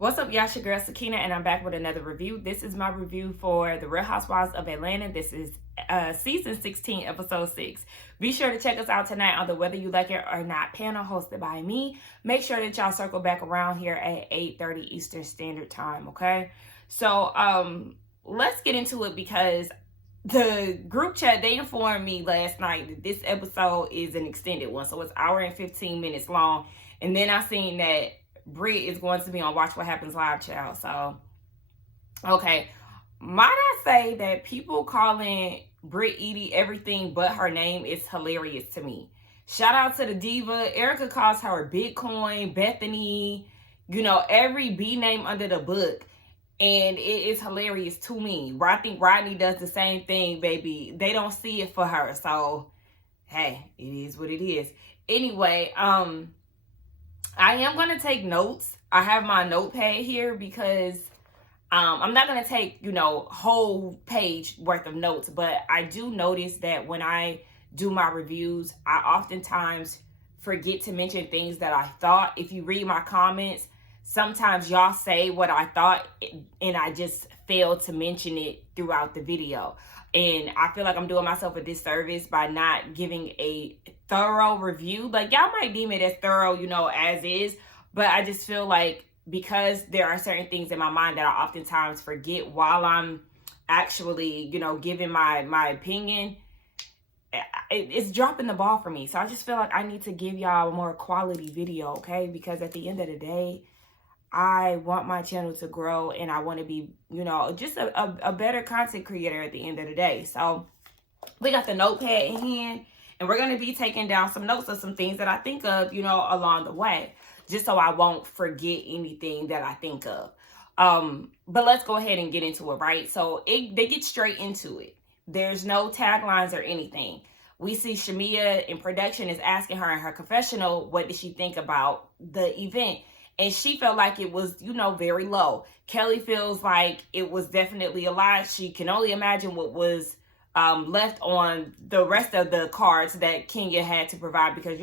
What's up, y'all? It's your girl Sakina, and I'm back with another review. This is my review for The Real Housewives of Atlanta. This is season 16, episode 6. Be sure to check us out tonight on the Whether You Like It or Not panel hosted by me. Make sure that y'all circle back around here at 8:30 Eastern Standard Time, okay? So, let's get into it because the group chat, they informed me last night that this episode is an extended one. So, it's an hour and 15 minutes long. And then I seen that Britt is going to be on Watch What Happens Live, child. So, okay. Might I say that people calling Britt Edie everything but her name is hilarious to me. Shout out to the diva. Erica calls her Bitcoin, Bethany, every B name under the book. And it is hilarious to me. I think Rodney does the same thing, baby. They don't see it for her. So, hey, it is what it is. Anyway, I am going to take notes. I have my notepad here because I'm not going to take, whole page worth of notes. But I do notice that when I do my reviews, I oftentimes forget to mention things that I thought. If you read my comments, sometimes y'all say what I thought and I just fail to mention it throughout the video. And I feel like I'm doing myself a disservice by not giving a thorough review. Like, y'all might deem it as thorough, as is. But I just feel like because there are certain things in my mind that I oftentimes forget while I'm actually, giving my opinion, it's dropping the ball for me. So I just feel like I need to give y'all a more quality video, okay? Because at the end of the day, I want my channel to grow and I want to be, just a better content creator at the end of the day. So we got the notepad in hand and we're going to be taking down some notes of some things that I think of, along the way, just so I won't forget anything that I think of. But let's go ahead and get into it, right? So they get straight into it. There's no taglines or anything. We see Shamia in production is asking her in her confessional, what did she think about the event? And she felt like it was, very low. Kelly feels like it was definitely a lot. She can only imagine what was left on the rest of the cards that Kenya had to provide. Because,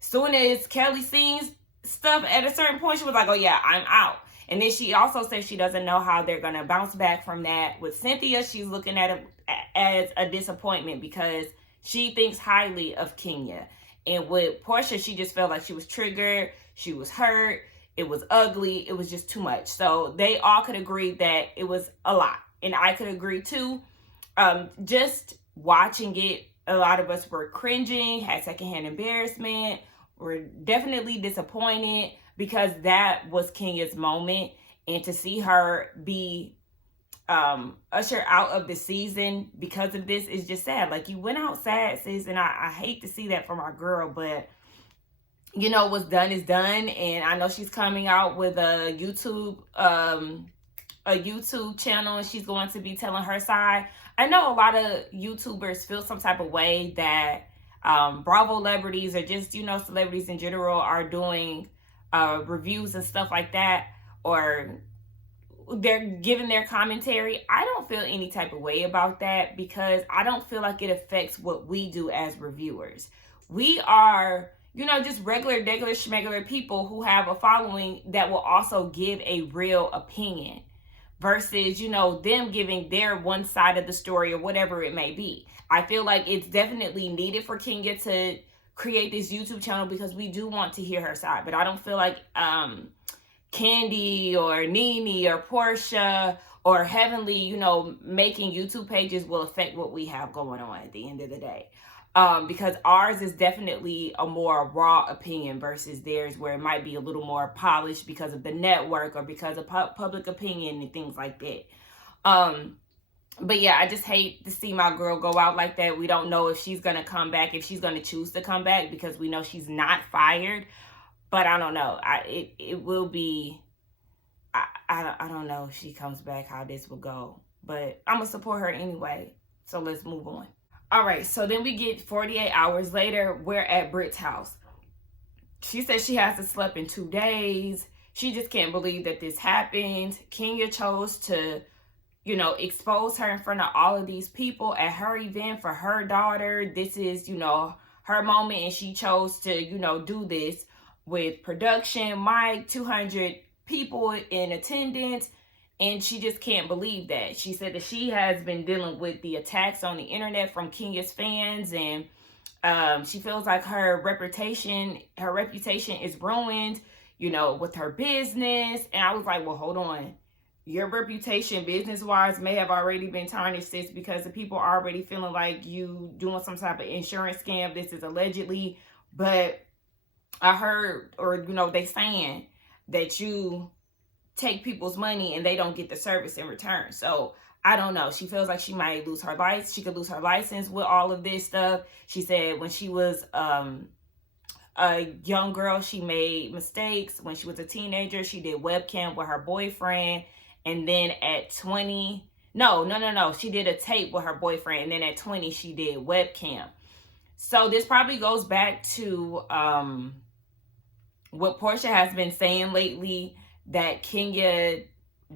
soon as Kelly sees stuff at a certain point, she was like, oh, yeah, I'm out. And then she also says she doesn't know how they're going to bounce back from that. With Cynthia, she's looking at it as a disappointment because she thinks highly of Kenya. And with Porsha, she just felt like she was triggered. She was hurt. It was ugly. It was just too much. So they all could agree that it was a lot. And I could agree too. Just watching it, a lot of us were cringing, had secondhand embarrassment. We're definitely disappointed because that was Kenya's moment. And to see her be ushered out of the season because of this is just sad. Like, you went out sad, sis. And I hate to see that from our girl, but what's done is done. And I know she's coming out with a YouTube channel and she's going to be telling her side. I know a lot of YouTubers feel some type of way that Bravo celebrities or just, celebrities in general are doing reviews and stuff like that, or they're giving their commentary. I don't feel any type of way about that because I don't feel like it affects what we do as reviewers. We are just regular schmegular people who have a following that will also give a real opinion versus, them giving their one side of the story or whatever it may be. I feel like it's definitely needed for Kenya to create this YouTube channel because we do want to hear her side. But I don't feel like Candy or Nene or Porsha or Heavenly, making YouTube pages will affect what we have going on at the end of the day. Because ours is definitely a more raw opinion versus theirs where it might be a little more polished because of the network or because of public opinion and things like that. But yeah, I just hate to see my girl go out like that. We don't know if she's going to come back, if she's going to choose to come back because we know she's not fired. But I don't know. It will be, I don't know if she comes back, how this will go. But I'm going to support her anyway. So let's move on. All right, so then we get 48 hours later, we're at Britt's house. She says she hasn't slept in 2 days. She just can't believe that this happened. Kenya chose to, expose her in front of all of these people at her event for her daughter. This is, her moment, and she chose to, do this with production, mic, 200 people in attendance, and she just can't believe that. She said that she has been dealing with the attacks on the internet from Kenya's fans, and she feels like her reputation is ruined, you know, with her business. And I was like, well, hold on. Your reputation business-wise may have already been tarnished, sis, because the people are already feeling like you doing some type of insurance scam. This is allegedly, but I heard, or, you know, they saying that you take people's money and they don't get the service in return. So I don't know. She feels like she might lose her license. She could lose her license with all of this stuff. She said when she was a young girl, she made mistakes. When she was a teenager, she did webcam with her boyfriend. And then at 20, she did a tape with her boyfriend. And then at 20, she did webcam. So this probably goes back to what Porsha has been saying lately, that Kenya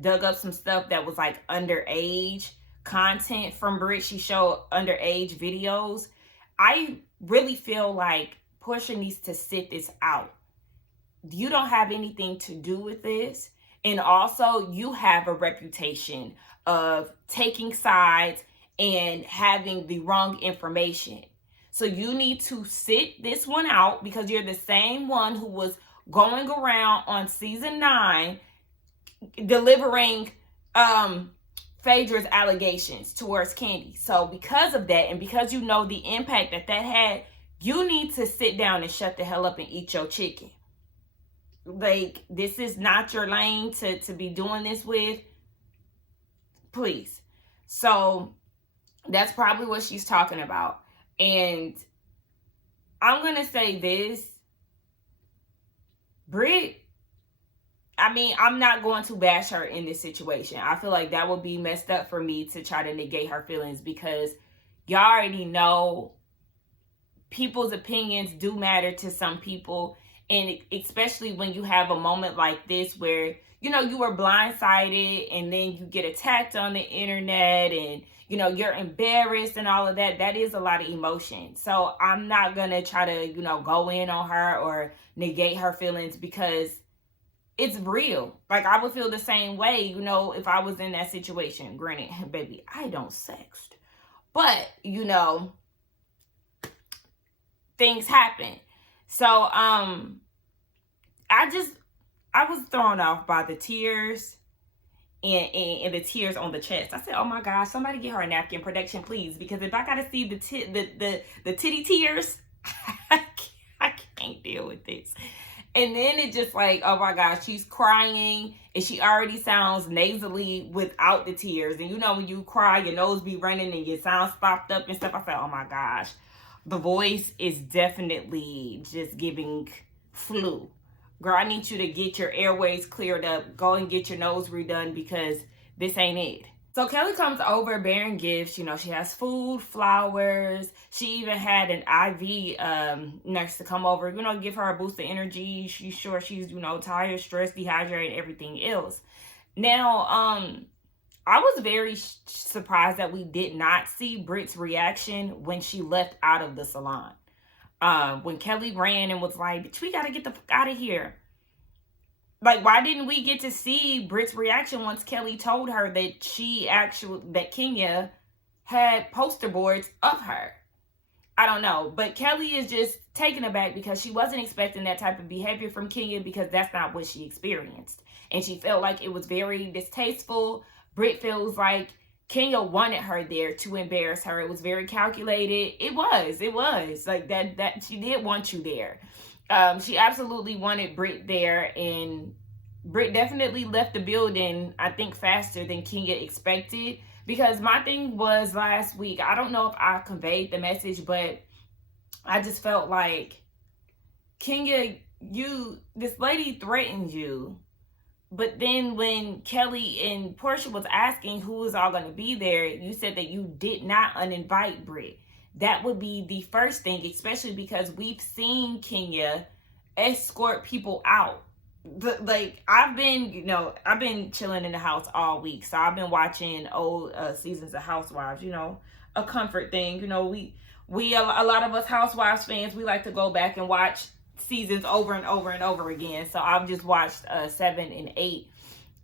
dug up some stuff that was like underage content from Britt. She showed underage videos. I really feel like Porsha needs to sit this out. You don't have anything to do with this. And also, you have a reputation of taking sides and having the wrong information. So you need to sit this one out, because you're the same one who was going around on season 9 delivering Phaedra's allegations towards Kandi. So because of that, and because you know the impact that had, you need to sit down and shut the hell up and eat your chicken. Like, this is not your lane to be doing this with. Please. So that's probably what she's talking about. And I'm going to say this. Britt, I mean, I'm not going to bash her in this situation. I feel like that would be messed up for me to try to negate her feelings, because y'all already know people's opinions do matter to some people. And especially when you have a moment like this where, you know, you were blindsided and then you get attacked on the internet and, you know, you're embarrassed and all of that. That is a lot of emotion. So I'm not going to try to, you know, go in on her or negate her feelings, because it's real. Like, I would feel the same way, you know, if I was in that situation. Granted, baby, I don't sext. But, you know, things happen. So, I was thrown off by the tears and the tears on the chest. I said, oh my gosh, somebody get her a napkin production, please. Because if I got to see the titty tears, I can't deal with this. And then it just like, oh my gosh, she's crying and she already sounds nasally without the tears. And you know, when you cry, your nose be running and your sound stopped up and stuff. I said, oh my gosh, the voice is definitely just giving flu. Girl, I need you to get your airways cleared up. Go and get your nose redone, because this ain't it. So Kelly comes over bearing gifts. You know, she has food, flowers. She even had an IV nurse to come over, you know, give her a boost of energy. She's sure she's, you know, tired, stressed, dehydrated, everything else. Now, I was very surprised that we did not see Britt's reaction when she left out of the salon. When Kelly ran and was like, bitch, we gotta get the fuck out of here. Like, why didn't we get to see Britt's reaction once Kelly told her that that Kenya had poster boards of her? I don't know. But Kelly is just taken aback because she wasn't expecting that type of behavior from Kenya, because that's not what she experienced. And she felt like it was very distasteful. Britt feels like Kenya wanted her there to embarrass her. It was very calculated. It was like that she did want you there. She absolutely wanted Britt there, and Britt definitely left the building, I think, faster than Kenya expected. Because my thing was last week, I don't know if I conveyed the message, but I just felt like, Kenya, this lady threatened you. But then when Kelly and Porsha was asking who was all going to be there, you said that you did not uninvite Britt. That would be the first thing, especially because we've seen Kenya escort people out. Like, I've been chilling in the house all week. So I've been watching old seasons of Housewives, you know, a comfort thing. You know, we a lot of us Housewives fans, we like to go back and watch seasons over and over and over again. So I've just watched 7 and 8.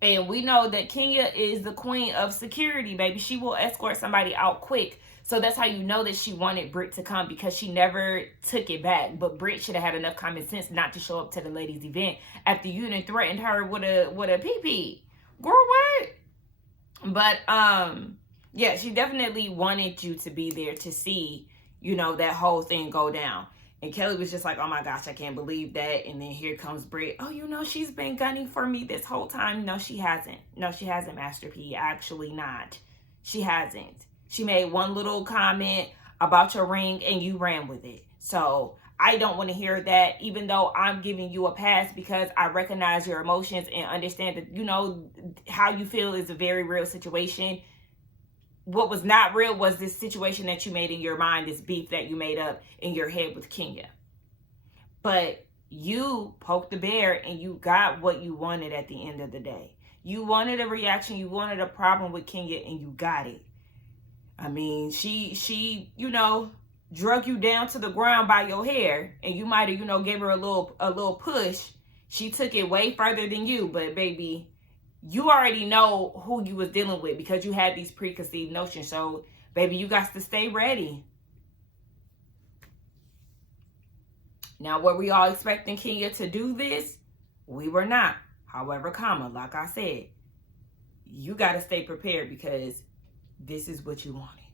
And we know that Kenya is the queen of security, baby. She will escort somebody out quick. So that's how you know that she wanted Britt to come, because she never took it back. But Britt should have had enough common sense not to show up to the ladies' event after you done threatened her with a pee-pee. Girl, what? But yeah, she definitely wanted you to be there to see, you know, that whole thing go down. And Kelly was just like, oh my gosh, I can't believe that. And then here comes Britt. Oh, you know, she's been gunning for me this whole time. No, she hasn't. No, she hasn't, Master P. Actually not. She hasn't. She made one little comment about your ring and you ran with it. So I don't want to hear that, even though I'm giving you a pass because I recognize your emotions and understand that, you know, how you feel is a very real situation. What was not real was this situation that you made in your mind, this beef that you made up in your head with Kenya. But you poked the bear and you got what you wanted at the end of the day. You wanted a reaction, you wanted a problem with Kenya, and you got it. I mean, she, you know, drug you down to the ground by your hair, and you might have, you know, gave her a little push. She took it way further than you, but baby, you already know who you was dealing with because you had these preconceived notions. So, baby, you got to stay ready. Now, were we all expecting Kenya to do this? We were not. However, like I said, you got to stay prepared because this is what you wanted.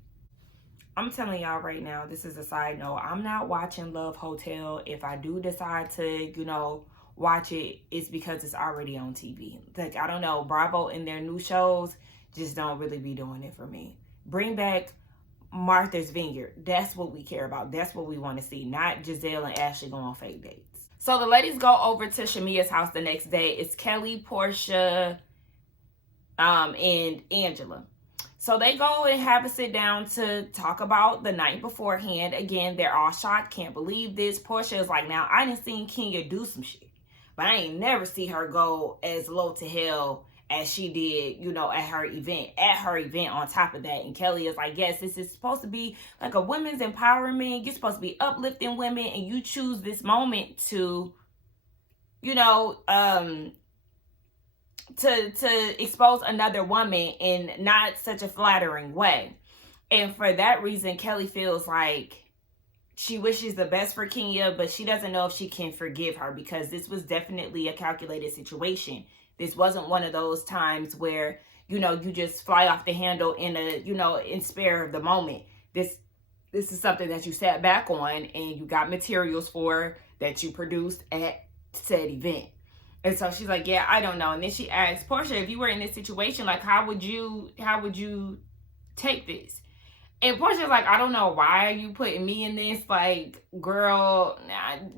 I'm telling y'all right now, this is a side note. I'm not watching Love Hotel. If I do decide to, you know, watch it, it's because it's already on TV. Like, I don't know, Bravo and their new shows just don't really be doing it for me. Bring back Martha's Vineyard. That's what we care about. That's what we want to see, not Giselle and Ashley go on fake dates. So the ladies go over to Shamia's house the next day. It's Kelly, Porsha, and Angela. So they go and have a sit down to talk about the night beforehand. Again, they're all shocked. Can't believe this. Porsha is like, now, I done seen Kenya do some shit, but I ain't never see her go as low to hell as she did, you know, at her event on top of that. And Kelly is like, yes, this is supposed to be like a women's empowerment. You're supposed to be uplifting women, and you choose this moment to, you know, to expose another woman in not such a flattering way. And for that reason, Kelly feels like she wishes the best for Kenya, but she doesn't know if she can forgive her because this was definitely a calculated situation. This wasn't one of those times where, you know, you just fly off the handle in a, you know, in spare of the moment. This is something that you sat back on and you got materials for that you produced at said event. And so she's like, yeah, I don't know. And then she asks Porsha, if you were in this situation, like, how would you take this? And Porsha's like, I don't know. Why are you putting me in this? Like, girl,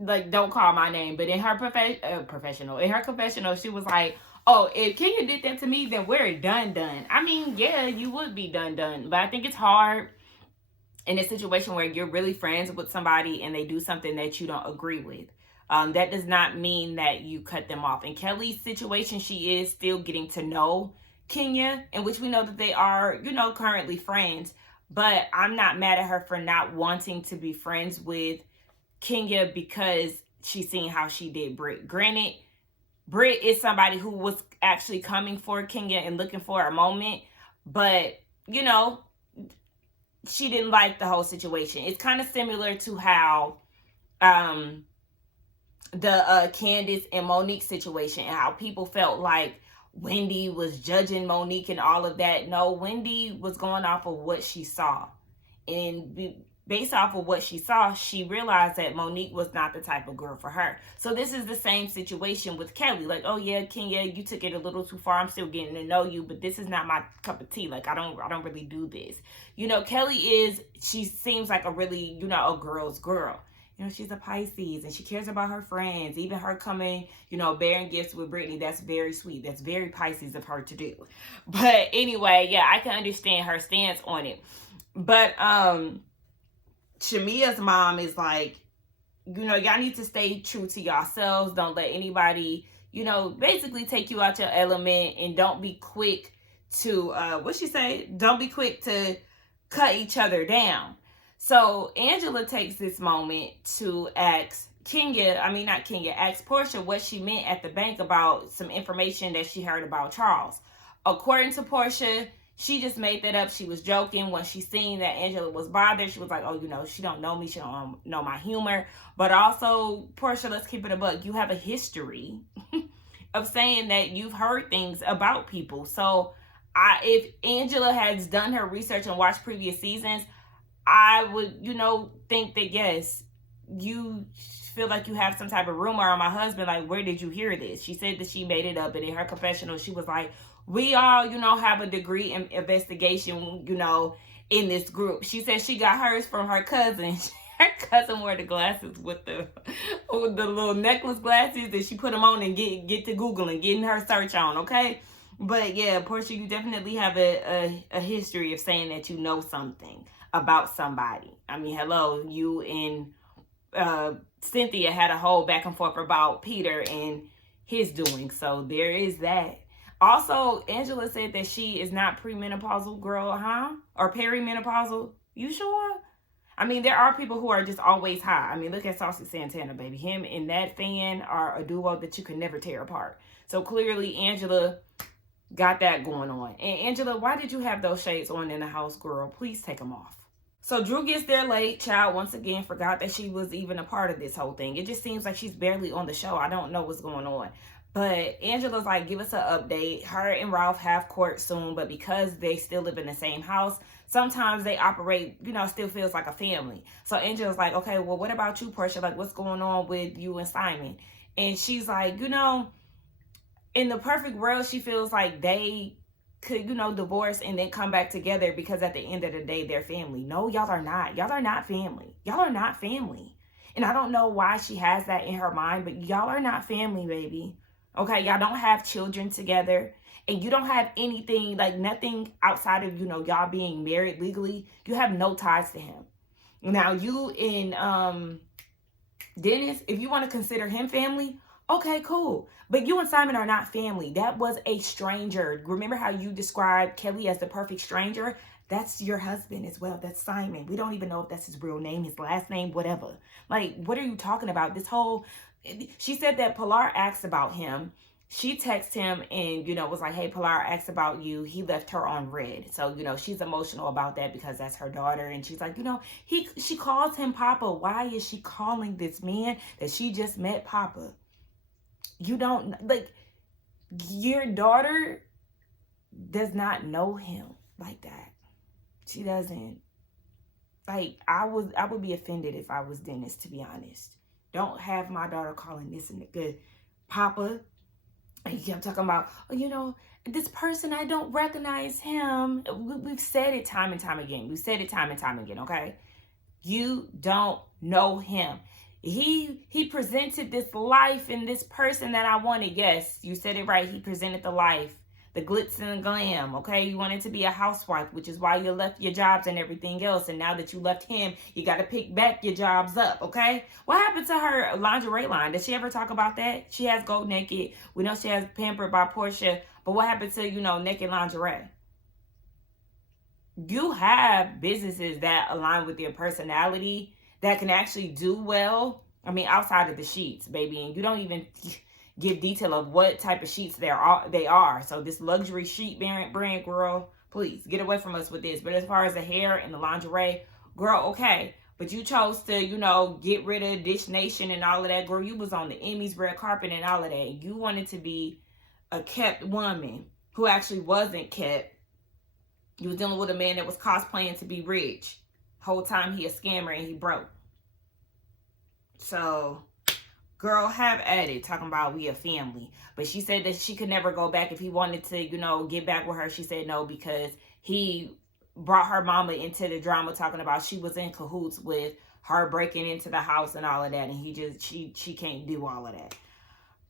like, don't call my name. But in her confessional, she was like, oh, if Kenya did that to me, then we're done. I mean, yeah, you would be done. But I think it's hard in a situation where you're really friends with somebody and they do something that you don't agree with. That does not mean that you cut them off. In Kelly's situation, she is still getting to know Kenya, in which we know that they are, you know, currently friends. But I'm not mad at her for not wanting to be friends with Kenya because she's seen how she did Britt. Granted, Britt is somebody who was actually coming for Kenya and looking for a moment. But, you know, she didn't like the whole situation. It's kind of similar to how the Candace and Monique situation and how people felt like Wendy was judging Monique and all of that. No, Wendy was going off of what she saw. And based off of what she saw, she realized that Monique was not the type of girl for her. So this is the same situation with Kelly. Like, oh yeah, Kenya, you took it a little too far. I'm still getting to know you, but this is not my cup of tea. Like, I don't really do this. You know, Kelly she seems like a really, you know, a girl's girl. You know, she's a Pisces and she cares about her friends. Even her coming, you know, bearing gifts with Brittany, that's very sweet. That's very Pisces of her to do. But anyway, yeah, I can understand her stance on it. But Shamia's mom is like, you know, y'all need to stay true to yourselves. Don't let anybody, you know, basically take you out your element, and don't be quick to, what'd she say? Don't be quick to cut each other down. So Angela takes this moment to ask asked Porsha what she meant at the bank about some information that she heard about Charles. According to Porsha, she just made that up. She was joking. When she seen that Angela was bothered, she was like, oh, she don't know me. She don't know my humor. But also, Porsha, let's keep it a buck. You have a history of saying that you've heard things about people. So if Angela has done her research and watched previous seasons, I would, think that, yes, you feel like you have some type of rumor on my husband. Like, where did you hear this? She said that she made it up. And in her confessional, she was like, we all, have a degree in investigation, in this group. She said she got hers from her cousin. Her cousin wore the glasses with the little necklace glasses that she put them on and get to Google and getting her search on, okay? But yeah, Porsha, you definitely have a history of saying that you know something about somebody. I mean, hello, you and Cynthia had a whole back and forth about Peter and his doing. So there is that. Also, Angela said that she is not premenopausal, girl, huh? Or perimenopausal. You sure? I mean, there are people who are just always high. I mean, look at Saucy Santana, baby. Him and that fan are a duo that you can never tear apart. So clearly, Angela got that going on. And Angela, why did you have those shades on in the house, girl? Please take them off. So Drew gets there late. Child, once again, forgot that she was even a part of this whole thing. It just seems like she's barely on the show. I don't know what's going on. But Angela's like, give us an update. Her and Ralph have court soon, but because they still live in the same house, sometimes they operate, still feels like a family. So Angela's like, okay, well, what about you, Porsha? Like, what's going on with you and Simon? And she's like, in the perfect world, she feels like they could, divorce and then come back together because at the end of the day, they're family. No, y'all are not. Y'all are not family. Y'all are not family. And I don't know why she has that in her mind, but y'all are not family, baby. Okay, y'all don't have children together, and you don't have anything, like nothing outside of, y'all being married legally. You have no ties to him. Now, you and Dennis, if you want to consider him family, okay, cool. But you and Simon are not family. That was a stranger. Remember how you described Kelly as the perfect stranger? That's your husband as well. That's Simon. We don't even know if that's his real name, his last name, whatever. Like, what are you talking about? She said that Pilar asked about him. She texted him and, was like, hey, Pilar asked about you. He left her on red. So, she's emotional about that because that's her daughter. And she's like, she calls him Papa. Why is she calling this man that she just met Papa? You don't, your daughter does not know him like that. She doesn't. I would be offended if I was Dennis, to be honest. Don't have my daughter calling this nigga Papa. And you kept talking about, this person, I don't recognize him. We've said it time and time again. We've said it time and time again, okay? You don't know him. He presented this life and this person that I wanted. Yes, you said it right. He presented the life. The glitz and the glam, okay? You wanted to be a housewife, which is why you left your jobs and everything else. And now that you left him, you got to pick back your jobs up, okay? What happened to her lingerie line? Did she ever talk about that? She has Go Naked. We know she has Pampered by Porsha. But what happened to, Naked Lingerie? You have businesses that align with your personality that can actually do well. I mean, outside of the sheets, baby. And you don't even give detail of what type of sheets they are. So this luxury sheet brand, girl, please get away from us with this. But as far as the hair and the lingerie, girl, okay. But you chose to, get rid of Dish Nation and all of that, girl. You was on the Emmys, red carpet and all of that. You wanted to be a kept woman who actually wasn't kept. You was dealing with a man that was cosplaying to be rich. Whole time he a scammer and he broke. So, girl, have at it, talking about we a family. But she said that she could never go back if he wanted to, get back with her. She said no because he brought her mama into the drama, talking about she was in cahoots with her breaking into the house and all of that. And she can't do all of that.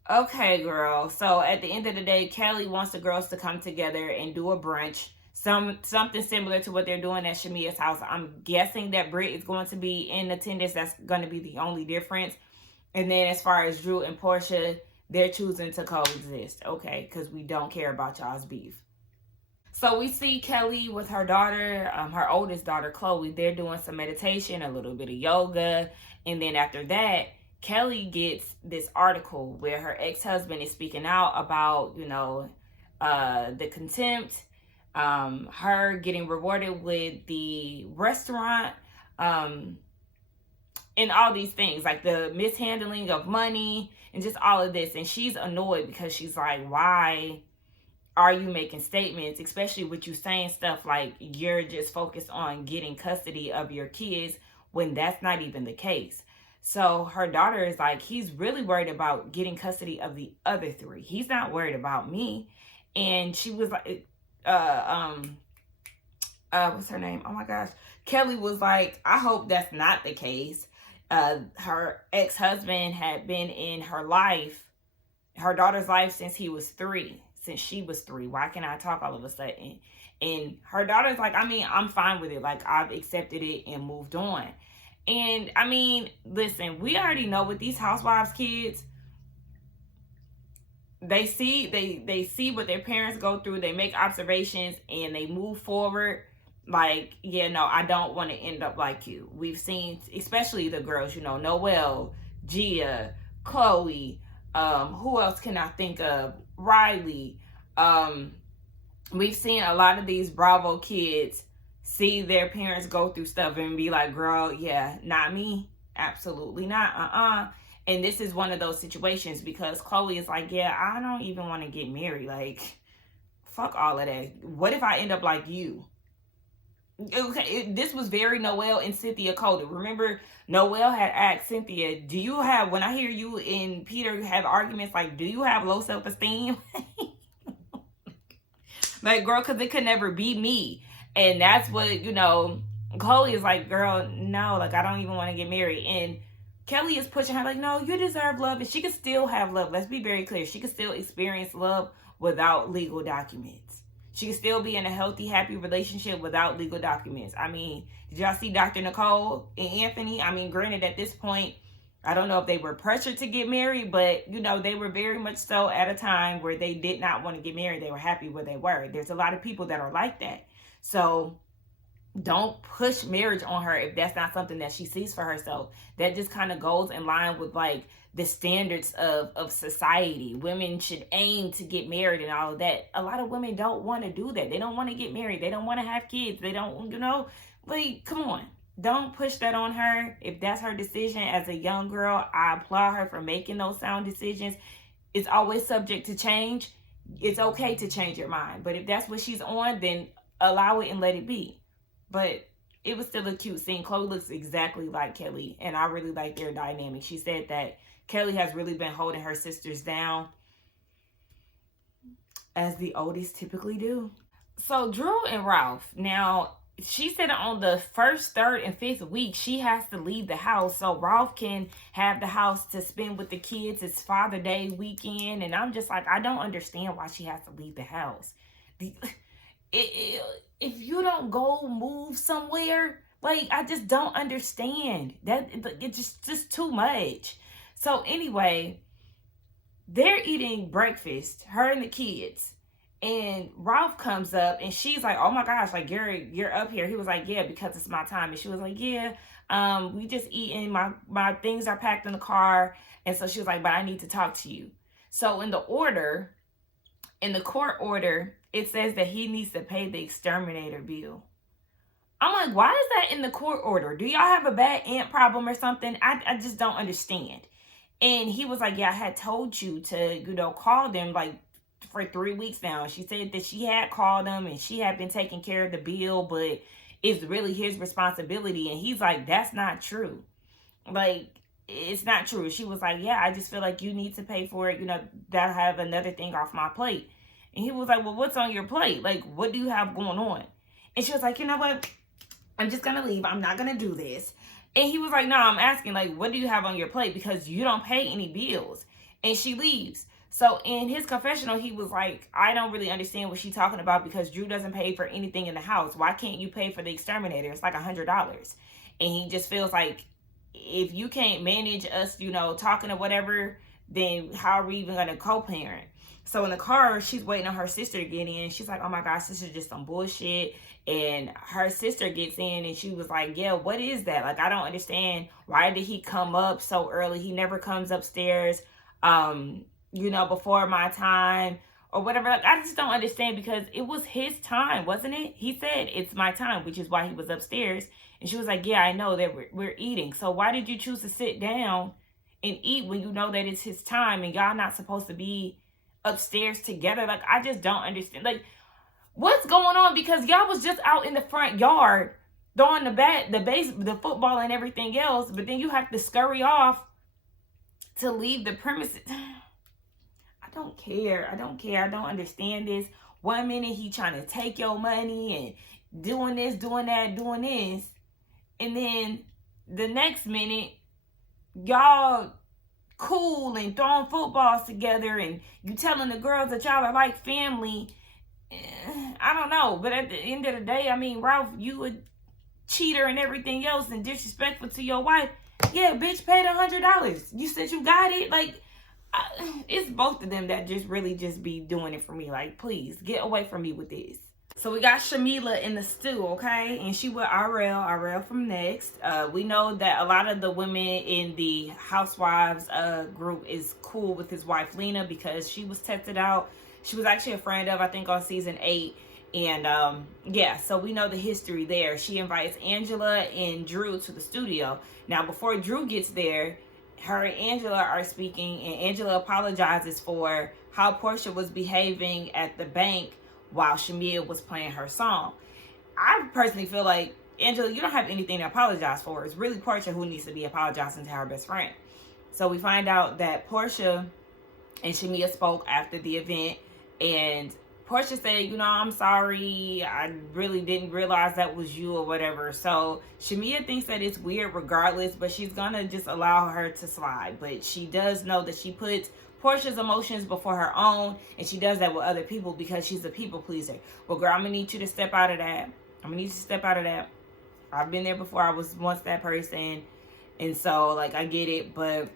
Okay, girl. So at the end of the day, Kelly wants the girls to come together and do a brunch. Something similar to what they're doing at Shamia's house. I'm guessing that Britt is going to be in attendance. That's going to be the only difference. And then as far as Drew and Porsha, they're choosing to coexist, okay? Because we don't care about y'all's beef. So we see Kelly with her daughter, her oldest daughter, Chloe. They're doing some meditation, a little bit of yoga. And then after that, Kelly gets this article where her ex-husband is speaking out about, the contempt, her getting rewarded with the restaurant, and all these things, like the mishandling of money and just all of this. And she's annoyed because she's like, why are you making statements, especially with you saying stuff like you're just focused on getting custody of your kids when that's not even the case. So her daughter is like, he's really worried about getting custody of the other three. He's not worried about me. And she was like, what's her name? Oh my gosh. Kelly was like, I hope that's not the case. Her ex-husband had been in her life, her daughter's life, since she was 3. Why can't I talk all of a sudden? And her daughter's like, I mean, I'm fine with it. Like, I've accepted it and moved on. And I mean, listen, we already know with these Housewives kids, they see what their parents go through, they make observations, and they move forward. Like, yeah, no, I don't want to end up like you. We've seen, especially the girls, Noelle, Gia, Chloe, who else can I think of? Riley. We've seen a lot of these Bravo kids see their parents go through stuff and be like, girl, yeah, not me. Absolutely not. And this is one of those situations because Chloe is like, yeah, I don't even want to get married. Like, fuck all of that. What if I end up like you? Okay, this was very Noelle and Cynthia coded. Remember, Noelle had asked Cynthia, do you have, when I hear you and Peter have arguments, like, do you have low self-esteem? Like, girl, because it could never be me. And that's what, Chloe is like, girl, no, like, I don't even want to get married. And Kelly is pushing her like, no, you deserve love. And she can still have love. Let's be very clear. She can still experience love without legal documents. She can still be in a healthy, happy relationship without legal documents. I mean, did y'all see Dr. Nicole and Anthony? I mean, granted, at this point, I don't know if they were pressured to get married, but, they were very much so at a time where they did not want to get married. They were happy where they were. There's a lot of people that are like that. So don't push marriage on her if that's not something that she sees for herself. That just kind of goes in line with, like, the standards of society. Women should aim to get married and all of that. A lot of women don't want to do that. They don't want to get married. They don't want to have kids. They don't, like, come on. Don't push that on her. If that's her decision as a young girl, I applaud her for making those sound decisions. It's always subject to change. It's okay to change your mind. But if that's what she's on, then allow it and let it be. But it was still a cute scene. Chloe looks exactly like Kelly, and I really like their dynamic. She said that Kelly has really been holding her sisters down, as the oldest typically do. So Drew and Ralph, now, she said on the 1st, 3rd, and 5th week, she has to leave the house so Ralph can have the house to spend with the kids. It's Father Day weekend, and I'm just like, I don't understand why she has to leave the house. If you don't go move somewhere, like, I just don't understand. That it's just too much. So anyway, they're eating breakfast, her and the kids. And Ralph comes up and she's like, oh my gosh, like, you're up here. He was like, yeah, because it's my time. And she was like, yeah, we just eating. My things are packed in the car. And so she was like, but I need to talk to you. So in the court order, it says that he needs to pay the exterminator bill. I'm like, why is that in the court order? Do y'all have a bad aunt problem or something? I just don't understand. And he was like, yeah, I had told you to, call them, like, for 3 weeks now. She said that she had called them and she had been taking care of the bill, but it's really his responsibility. And he's like, that's not true. Like, it's not true. She was like, yeah, I just feel like you need to pay for it. That'll have another thing off my plate. And he was like, well, what's on your plate? Like, what do you have going on? And she was like, you know what? I'm just going to leave. I'm not going to do this. And he was like, no, I'm asking, like, what do you have on your plate? Because you don't pay any bills. And she leaves. So in his confessional, he was like, I don't really understand what she's talking about because Drew doesn't pay for anything in the house. Why can't you pay for the exterminator? It's like $100. And he just feels like if you can't manage us, talking or whatever, then how are we even going to co-parent? So in the car, she's waiting on her sister to get in. She's like, oh my gosh, this is just some bullshit. And her sister gets in and she was like, yeah, what is that? Like, I don't understand. Why did he come up so early? He never comes upstairs, before my time or whatever. Like, I just don't understand, because it was his time, wasn't it? He said, it's my time, which is why he was upstairs. And she was like, yeah, I know that we're eating. So why did you choose to sit down and eat when you know that it's his time and y'all not supposed to be upstairs together? Like, I just don't understand. Like, what's going on? Because y'all was just out in the front yard throwing the football and everything else, but then you have to scurry off to leave the premises. I don't care. I don't understand this. 1 minute he trying to take your money and doing this, doing that, doing this. And then the next minute, y'all cool and throwing footballs together, and you telling the girls that y'all are like family. I don't know. But at the end of the day, I mean, Ralph, you a cheater and everything else and disrespectful to your wife. Yeah, bitch, paid $100. You said you got it. Like, it's both of them that just really just be doing it for me. Like, please, get away from me with this. So we got Shamila in the stew, okay? And she with RL from Next. We know that a lot of the women in the Housewives group is cool with his wife, Lena, because she was tested out. She was actually a friend of, I think, on season 8. And, yeah, so we know the history there. She invites Angela and Drew to the studio. Now, before Drew gets there, her and Angela are speaking, and Angela apologizes for how Porsha was behaving at the bank while Shamia was playing her song. I personally feel like, Angela, you don't have anything to apologize for. It's really Porsha who needs to be apologizing to her best friend. So we find out that Porsha and Shamia spoke after the event, and Porsha said, I'm sorry, I really didn't realize that was you or whatever. So Shamia thinks that it's weird regardless, but she's gonna just allow her to slide. But she does know that she puts Porsha's emotions before her own, and she does that with other people because she's a people pleaser. Well, girl, I'm gonna need you to step out of that. I've been there before. I was once that person, and so, like, I get it, but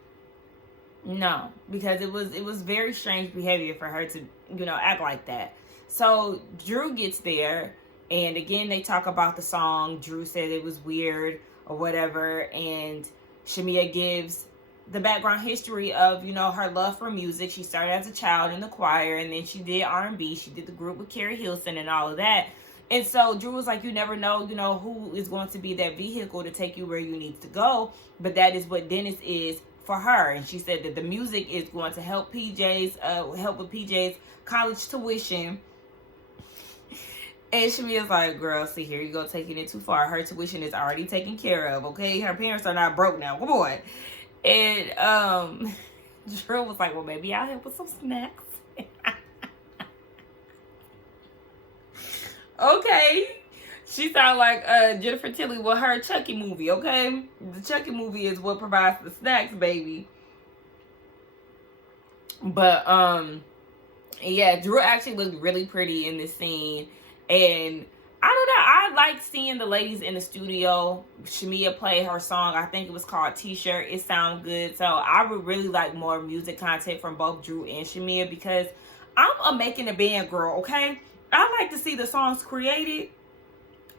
no, because it was very strange behavior for her to, act like that. So Drew gets there, and again, they talk about the song. Drew said it was weird or whatever, and Shamia gives the background history of, her love for music. She started as a child in the choir, and then she did R&B. She did the group with Carrie Hilson and all of that. And so Drew was like, you never know, who is going to be that vehicle to take you where you need to go. But that is what Dennis is for her. And she said that the music is going to help with PJ's college tuition. And Shamia's like, girl, see, here you go, taking it too far. Her tuition is already taken care of, okay? Her parents are not broke now. Come on. And Drew was like, well, maybe I'll help with some snacks. Okay. She sounded like Jennifer Tilly with her Chucky movie, okay? The Chucky movie is what provides the snacks, baby. But, yeah, Drew actually looked really pretty in this scene. And I don't know, I like seeing the ladies in the studio. Shamia play her song. I think it was called T-Shirt. It sounds good. So I would really like more music content from both Drew and Shamia, because I'm a making a band girl, okay? I like to see the songs created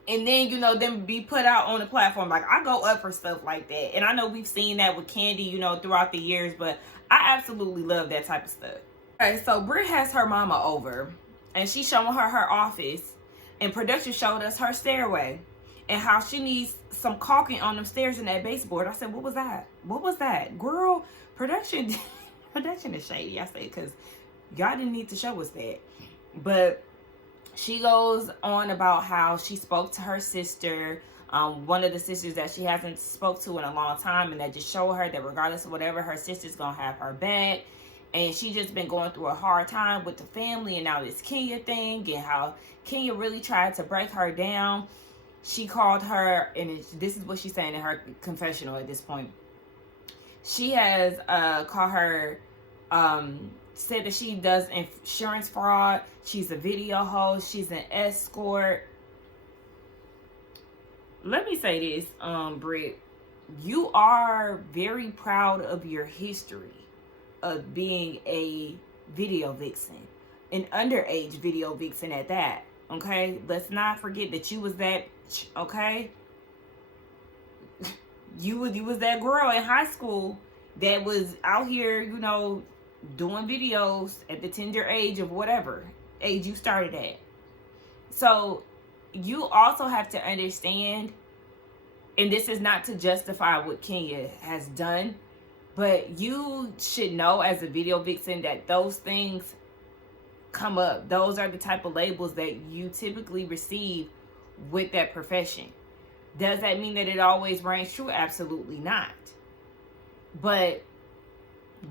and then, them be put out on the platform. Like, I go up for stuff like that. And I know we've seen that with Candy, throughout the years, but I absolutely love that type of stuff. Okay, so Britt has her mama over, and she's showing her office, and production showed us her stairway and how she needs some caulking on them stairs in that baseboard. I said, what was that? What was that? Girl, production is shady, I say, because y'all didn't need to show us that. But she goes on about how she spoke to her sister, one of the sisters that she hasn't spoke to in a long time, and that just showed her that regardless of whatever, her sister's gonna have her back. And she just been going through a hard time with the family, and now this Kenya thing, and how Kenya really tried to break her down. She called her, and this is what she's saying in her confessional at this point. She has called her, said that she does insurance fraud. She's a video host. She's an escort. Let me say this, Britt. You are very proud of your history of being a video vixen, an underage video vixen at that. Okay, let's not forget that you was that. Okay, you was that girl in high school that was out here, you know, doing videos at the tender age of whatever age you started at. So you also have to understand, and this is not to justify what Kenya has done, but you should know as a video vixen that those things come up. Those are the type of labels that you typically receive with that profession. Does that mean that it always reigns true? Absolutely not. But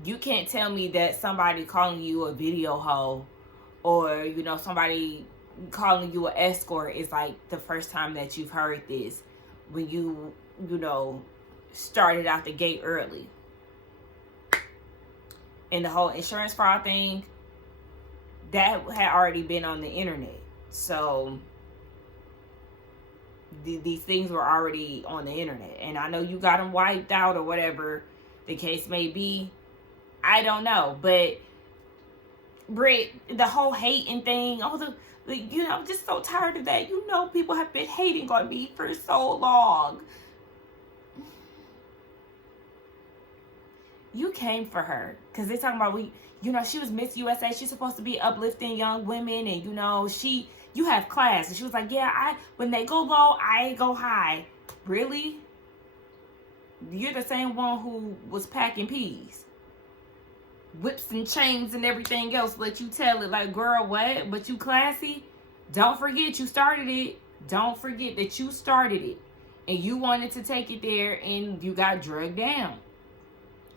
you can't tell me that somebody calling you a video hoe or, you know, somebody calling you an escort is like the first time that you've heard this when you know, started out the gate early. And the whole insurance fraud thing, that had already been on the internet. So these things were already on the internet. And I know you got them wiped out or whatever the case may be. I don't know. But Britt, the whole hating thing, all the, you know, I'm just so tired of that. You know, people have been hating on me for so long. You came for her because they're talking about, you know, she was Miss USA. She's supposed to be uplifting young women, and you know, you have class. And she was like, yeah, when they go low, I go high. Really? You're the same one who was packing peas, whips and chains and everything else. Let you tell it like, girl, what? But you classy? Don't forget you started it. Don't forget that you started it, and you wanted to take it there, and you got drugged down.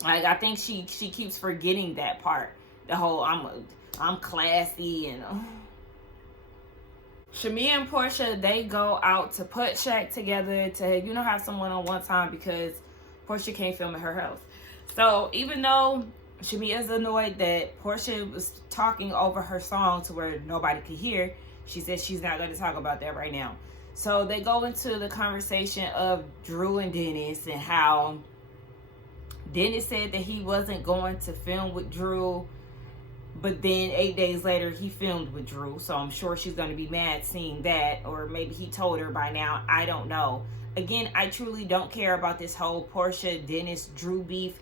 Like, I think she keeps forgetting that part. The whole I'm classy and Shamia and Porsha, they go out to put Shaq together to, you know, have someone on one time because Porsha can't film at her house. So even though Shamia is annoyed that Porsha was talking over her song to where nobody could hear, she says she's not going to talk about that right now. So they go into the conversation of Drew and Dennis and how Dennis said that he wasn't going to film with Drew, but then 8 days later he filmed with Drew. So I'm sure she's going to be mad seeing that, or maybe he told her by now. I don't know. Again, I truly don't care about this whole Porsha, Dennis, Drew beef.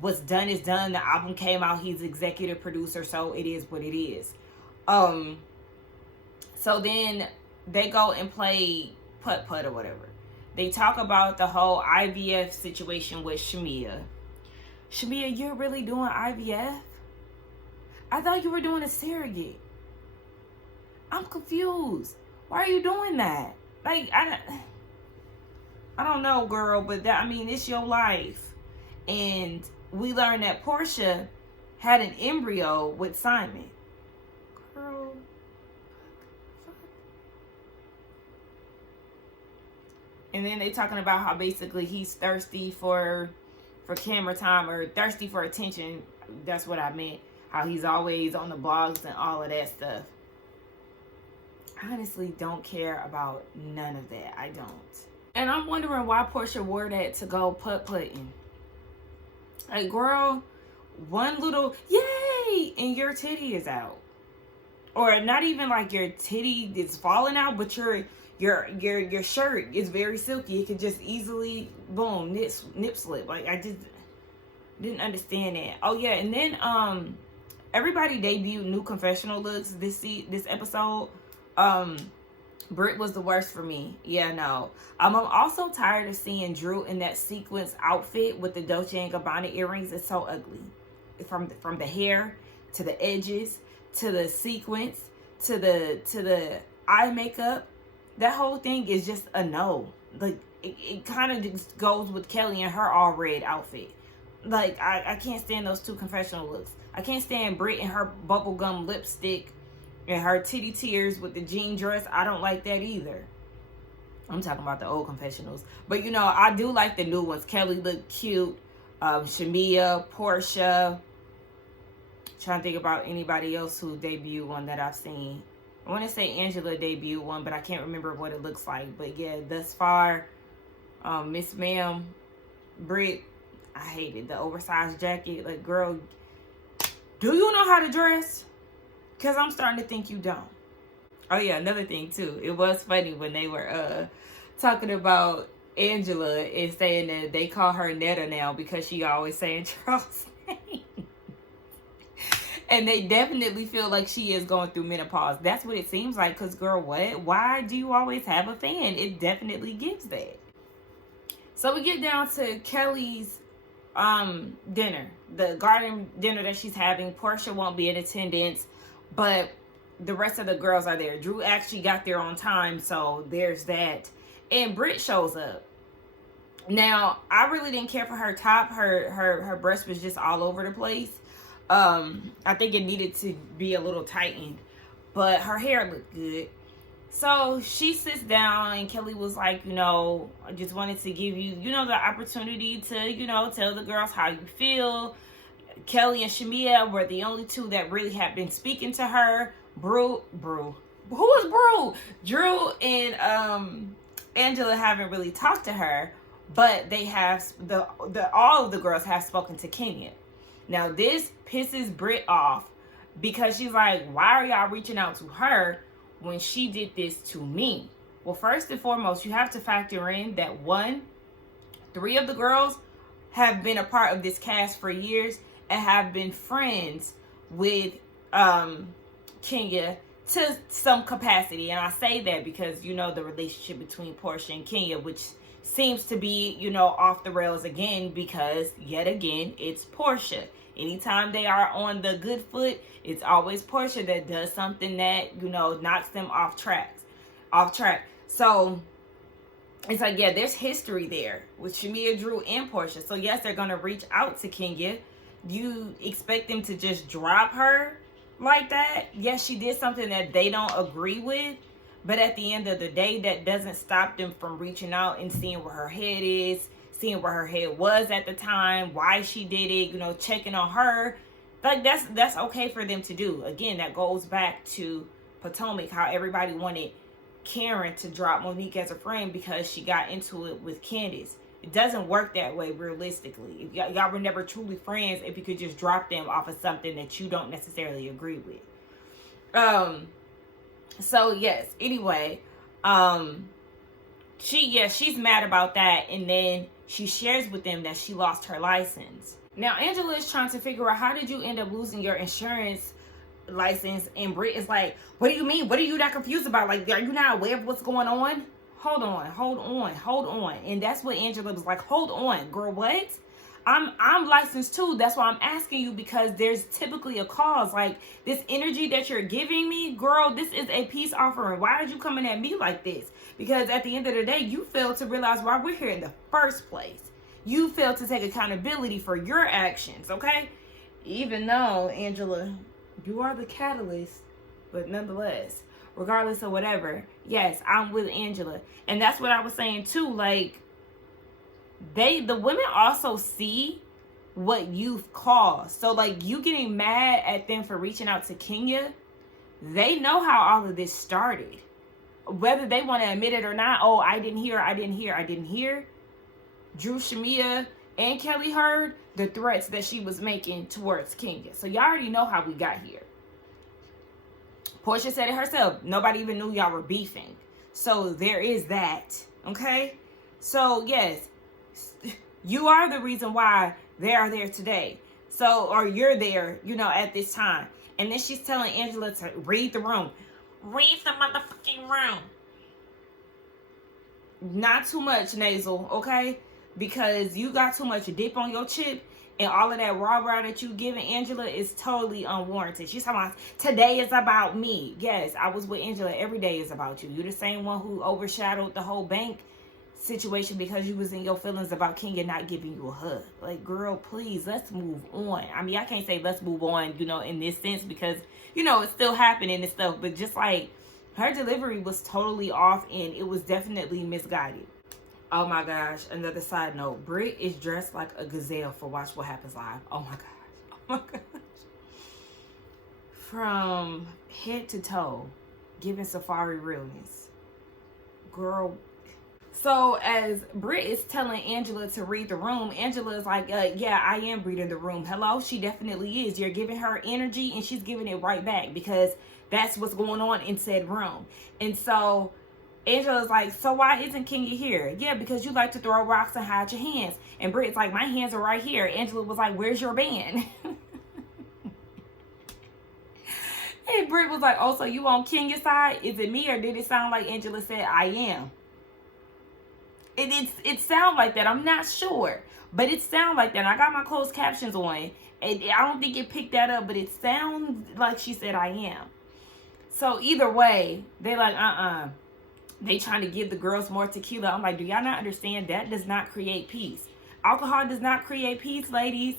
What's done is done. The album came out. He's executive producer, so it is what it is. So then they go and play putt-putt or whatever. They talk about the whole IVF situation with Shamia. Shamia, you're really doing IVF? I thought you were doing a surrogate. I'm confused. Why are you doing that? Like, I don't know, girl, but that, I mean, it's your life. And we learned that Porsha had an embryo with Simon. Girl. And then they talking about how basically he's thirsty for camera time, or thirsty for attention. That's what I meant. How he's always on the blogs and all of that stuff. I honestly don't care about none of that. I don't. And I'm wondering why Porsha wore that to go putt-putting. Like, girl, one little yay and your titty is out. Or not even like your titty is falling out, but your shirt is very silky. It could just easily, boom, nip slip. Like, I just didn't understand that. Oh yeah, and then everybody debuted new confessional looks this episode. Britt was the worst for me. Yeah, no. I'm also tired of seeing Drew in that sequence outfit with the Dolce & Gabbana earrings. It's so ugly. From the hair to the edges to the sequence to the eye makeup. That whole thing is just a no. Like, it kind of just goes with Kelly and her all red outfit. Like, I can't stand those two confessional looks. I can't stand Britt and her bubblegum lipstick and her titty tears with the jean dress. I don't like that either. I'm talking about the old confessionals. But, you know, I do like the new ones. Kelly looked cute. Shamia, Porsha. Trying to think about anybody else who debuted one that I've seen. I want to say Angela debuted one, but I can't remember what it looks like. But yeah, thus far, Miss Ma'am, Britt, I hated the oversized jacket. Like, girl, Do you know how to dress? Because I'm starting to think you don't. Oh yeah, another thing too. It was funny when they were talking about Angela and saying that they call her Netta now because she always saying Charles' name. And they definitely feel like she is going through menopause. That's what it seems like. Because, girl, what? Why do you always have a fan? It definitely gives that. So we get down to Kelly's dinner. The garden dinner that she's having. Porsha won't be in attendance. But the rest of the girls are there. Drew actually got there on time. So there's that. And Britt shows up. Now, I really didn't care for her top. Her breast was just all over the place. I think it needed to be a little tightened, but her hair looked good. So she sits down and Kelly was like, I just wanted to give you, the opportunity to, tell the girls how you feel. Kelly and Shamia were the only two that really had been speaking to her. Who was Brew? Drew and Angela haven't really talked to her, but they have all of the girls have spoken to Kenya. Now, this pisses Britt off because she's like, why are y'all reaching out to her when she did this to me? Well, first and foremost, you have to factor in that 3 of the girls have been a part of this cast for years and have been friends with Kenya to some capacity. And I say that because, the relationship between Porsha and Kenya, which seems to be, off the rails again because, yet again, it's Porsha. Anytime they are on the good foot, it's always Porsha that does something that, knocks them off track. So, it's like, yeah, there's history there with Shamia, Drew, and Porsha. So, yes, they're going to reach out to Kenya. You expect them to just drop her like that? Yes, she did something that they don't agree with. But at the end of the day, that doesn't stop them from reaching out and seeing where her head is, seeing where her head was at the time, why she did it, checking on her. Like, that's okay for them to do. Again, that goes back to Potomac, how everybody wanted Karen to drop Monique as a friend because she got into it with Candace. It doesn't work that way realistically. If y'all were never truly friends if you could just drop them off of something that you don't necessarily agree with. So yes, anyway, she's mad about that, and then she shares with them that she lost her license. Now Angela is trying to figure out, how did you end up losing your insurance license? And Britt is like, what do you mean? What are you not confused about? Like, are you not aware of what's going on? Hold on. And that's what Angela was like, hold on, girl, what? I'm licensed too. That's why I'm asking you, because there's typically a cause. Like, this energy that you're giving me, girl, this is a peace offering. Why are you coming at me like this? Because at the end of the day, you failed to realize why we're here in the first place. You failed to take accountability for your actions, okay? Even though, Angela, you are the catalyst, but nonetheless, regardless of whatever, yes, I'm with Angela. And that's what I was saying too, like, the women also see what you've caused. So, like, you getting mad at them for reaching out to Kenya, they know how all of this started. Whether they want to admit it or not, oh, I didn't hear. Drew, Shamia, and Kelly heard the threats that she was making towards Kenya. So, y'all already know how we got here. Porsha said it herself. Nobody even knew y'all were beefing. So, there is that. Okay? So, yes, you are the reason why they are there today. So, or you're there, at this time. And then she's telling Angela to read the room. Read the motherfucking room. Not too much, Nasal, okay? Because you got too much dip on your chip, and all of that rah-rah that you giving Angela is totally unwarranted. She's talking about, today is about me. Yes, I was with Angela. Every day is about you. You're the same one who overshadowed the whole bank situation because you was in your feelings about Kenya not giving you a hug. Like, girl, please, let's move on. I mean, I can't say let's move on, in this sense, because, it's still happening and stuff. But just like, her delivery was totally off, and it was definitely misguided. Oh my gosh, another side note. Britt is dressed like a gazelle for Watch What Happens Live. Oh my gosh. From head to toe, giving safari realness. Girl, So as Britt is telling Angela to read the room, Angela is like, yeah, I am reading the room. Hello? She definitely is. You're giving her energy and she's giving it right back because that's what's going on in said room. And so Angela's like, so why isn't Kenya here? Yeah, because you like to throw rocks and hide your hands. And Britt's like, my hands are right here. Angela was like, where's your band? And Britt was like, oh, so you on Kenya's side? Is it me or did it sound like Angela said, I am? It sound like that. I'm not sure. But it sound like that. I got my closed captions on. And I don't think it picked that up, but it sounds like she said, I am. So either way, they like, they trying to give the girls more tequila. I'm like, do y'all not understand that does not create peace? Alcohol does not create peace, ladies.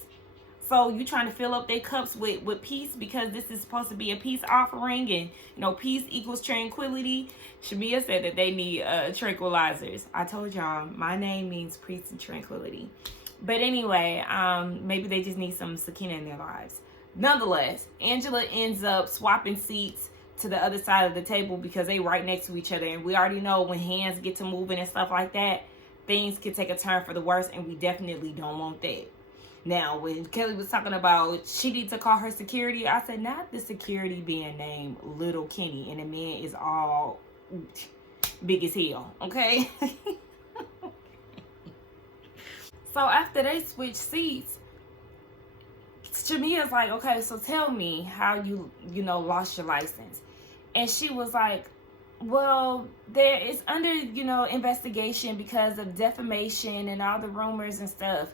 So you trying to fill up their cups with peace because this is supposed to be a peace offering and, you know, peace equals tranquility. Shamia said that they need tranquilizers. I told y'all, my name means peace and tranquility. But anyway, maybe they just need some Sakina in their lives. Nonetheless, Angela ends up swapping seats to the other side of the table because they right next to each other. And we already know when hands get to moving and stuff like that, things can take a turn for the worse. And we definitely don't want that. Now, when Kelly was talking about she needs to call her security, I said, not the security being named Little Kenny. And the man is all big as hell. Okay? So after they switch seats, Shamia's like, okay, so tell me how you lost your license. And she was like, well, there is under, investigation because of defamation and all the rumors and stuff.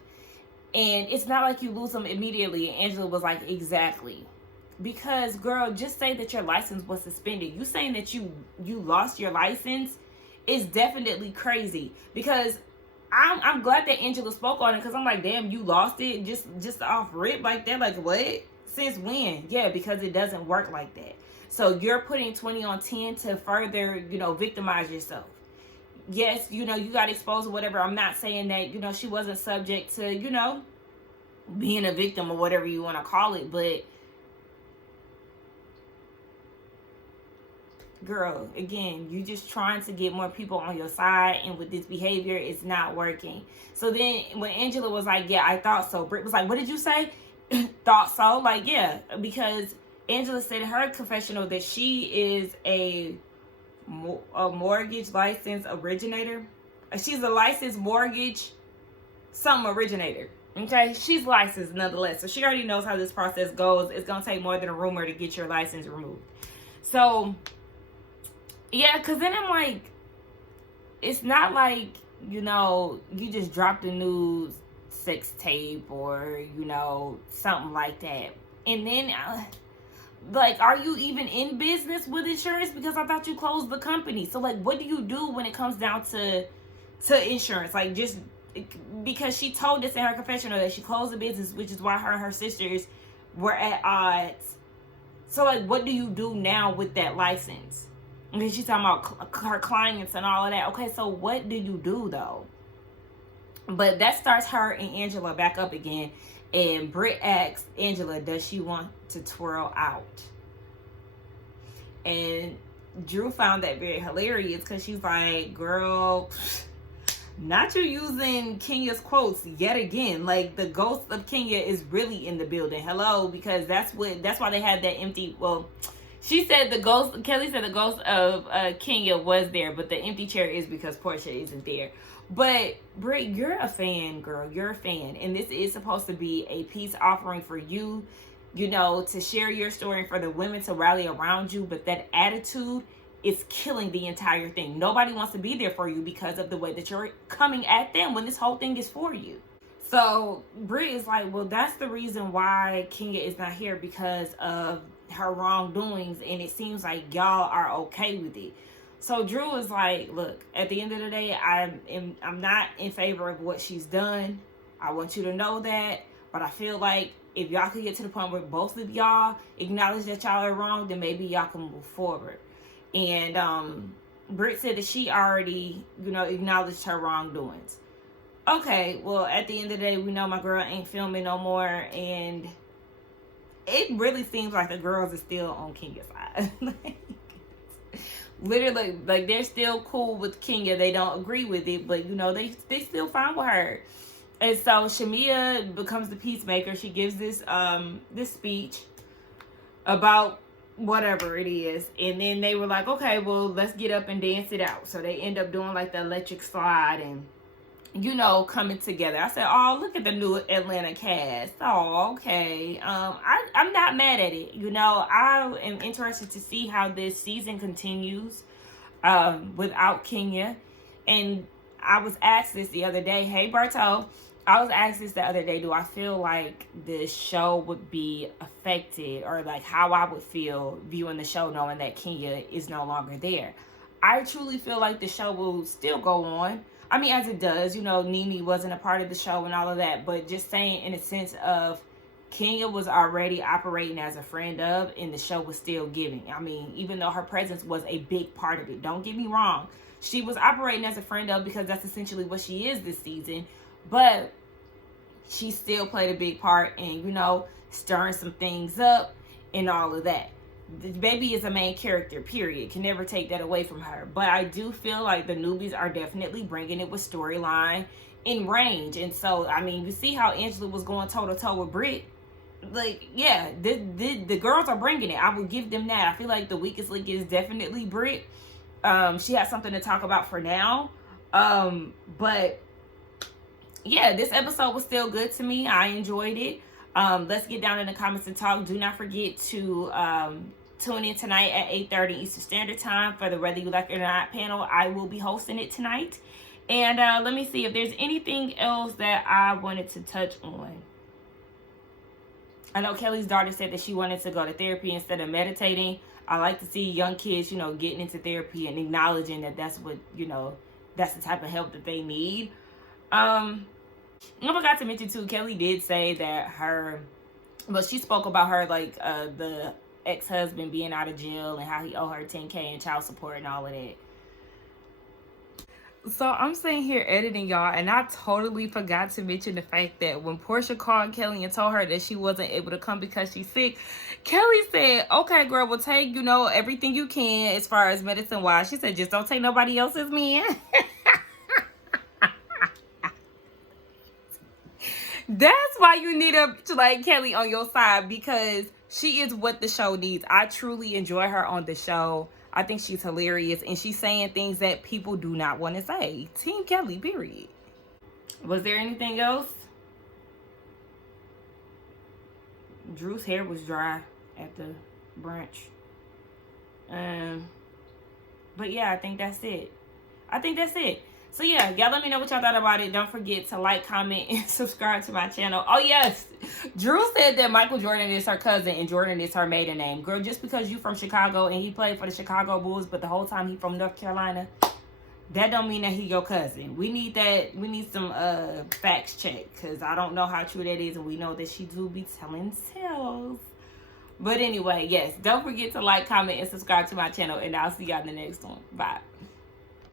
And it's not like you lose them immediately. And Angela was like, exactly. Because, girl, just say that your license was suspended. You saying that you lost your license is definitely crazy. Because I'm glad that Angela spoke on it. Because I'm like, damn, you lost it just off rip like that? Like, what? Since when? Yeah, because it doesn't work like that. So you're putting 20 on 10 to further, victimize yourself. Yes, you got exposed or whatever. I'm not saying that, she wasn't subject to, being a victim or whatever you want to call it. But, girl, again, you just trying to get more people on your side. And with this behavior, it's not working. So then when Angela was like, yeah, I thought so. Britt was like, what did you say? Thought so? Like, yeah, because Angela said in her confessional that she is a mortgage license originator. She's a licensed mortgage originator. Okay, she's licensed nonetheless, so she already knows how this process goes. It's gonna take more than a rumor to get your license removed. So yeah, because then I'm like, it's not like you just dropped a new sex tape or something like that, and then like, are you even in business with insurance? Because I thought you closed the company. So, like, what do you do when it comes down to insurance? Like, just because she told us in her confessional that she closed the business, which is why her and her sisters were at odds. So, like, what do you do now with that license? I mean, she's talking about her clients and all of that. Okay, so what do you do, though? But that starts her and Angela back up again. And Britt asks Angela, does she want to twirl out? And Drew found that very hilarious because she's like, girl, not you using Kenya's quotes yet again. Like, the ghost of Kenya is really in the building. Hello, because that's why they had that empty, well, she said Kelly said the ghost of Kenya was there, but the empty chair is because Porsha isn't there. But, Britt, you're a fan, girl. You're a fan. And this is supposed to be a peace offering for you, to share your story and for the women to rally around you. But that attitude is killing the entire thing. Nobody wants to be there for you because of the way that you're coming at them when this whole thing is for you. So, Britt is like, well, that's the reason why Kenya is not here, because of her wrongdoings. And it seems like y'all are okay with it. So Drew is like, look, at the end of the day, I'm not in favor of what she's done. I want you to know that. But I feel like if y'all could get to the point where both of y'all acknowledge that y'all are wrong, then maybe y'all can move forward. And Britt said that she already, acknowledged her wrongdoings. Okay, well, at the end of the day, we know my girl ain't filming no more. And it really seems like the girls are still on Kenya's side. literally, like, they're still cool with Kenya. They don't agree with it, but you know, they still fine with her. And so Shamia becomes the peacemaker. She gives this this speech about whatever it is, and then they were like, okay, well, let's get up and dance it out. So they end up doing like the electric slide and, you know, coming together. I said, oh, look at the new Atlanta cast. Oh, okay. I'm not mad at it. You know, I am interested to see how this season continues without Kenya. And I was asked this the other day. Hey, Berto. I was asked this the other day. Do I feel like the show would be affected, or like how I would feel viewing the show knowing that Kenya is no longer there? I truly feel like the show will still go on. I mean, as it does, you know, Nene wasn't a part of the show and all of that, but just saying in a sense of Kenya was already operating as a friend of, and the show was still giving. I mean, even though her presence was a big part of it, don't get me wrong. She was operating as a friend of because that's essentially what she is this season, but she still played a big part in, you know, stirring some things up and all of that. The baby is a main character, period. Can never take that away from her. But I do feel like the newbies are definitely bringing it with storyline in range. And so, I mean, you see how Angela was going toe-to-toe with Britt. Like, yeah, the girls are bringing it. I will give them that. I feel like the weakest link is definitely Britt. She has something to talk about for now. But yeah, this episode was still good to me. I enjoyed it. Let's get down in the comments and talk. Do not forget to tune in tonight at 8:30 Eastern Standard Time for the Whether You Like It or Not panel. I will be hosting it tonight. And let me see if there's anything else that I wanted to touch on. I know Kelly's daughter said that she wanted to go to therapy instead of meditating. I like to see young kids, you know, getting into therapy and acknowledging that that's what, you know, that's the type of help that they need. I forgot to mention too, Kelly did say that she spoke about her, like, the ex-husband being out of jail and how he owed her $10K in child support and all of that. So I'm sitting here editing, y'all, and I totally forgot to mention the fact that when Porsha called Kelly and told her that she wasn't able to come because she's sick, Kelly said, okay, girl, we'll take, you know, everything you can as far as medicine-wise. She said, just don't take nobody else's man. That's why you need a bitch like Kelly on your side, because she is what the show needs. I truly enjoy her on the show. I think she's hilarious, and she's saying things that people do not want to say. Team Kelly, period. Was there anything else? Drew's hair was dry at the brunch. But yeah, I think that's it. So yeah, y'all let me know what y'all thought about it. Don't forget to like, comment, and subscribe to my channel. Oh yes, Drew said that Michael Jordan is her cousin and Jordan is her maiden name. Girl, just because you from Chicago and he played for the Chicago Bulls, but the whole time he from North Carolina, that don't mean that he your cousin. We need that. We need some facts checked, because I don't know how true that is, and we know that she do be telling tales. But anyway, yes, don't forget to like, comment, and subscribe to my channel, and I'll see y'all in the next one. Bye.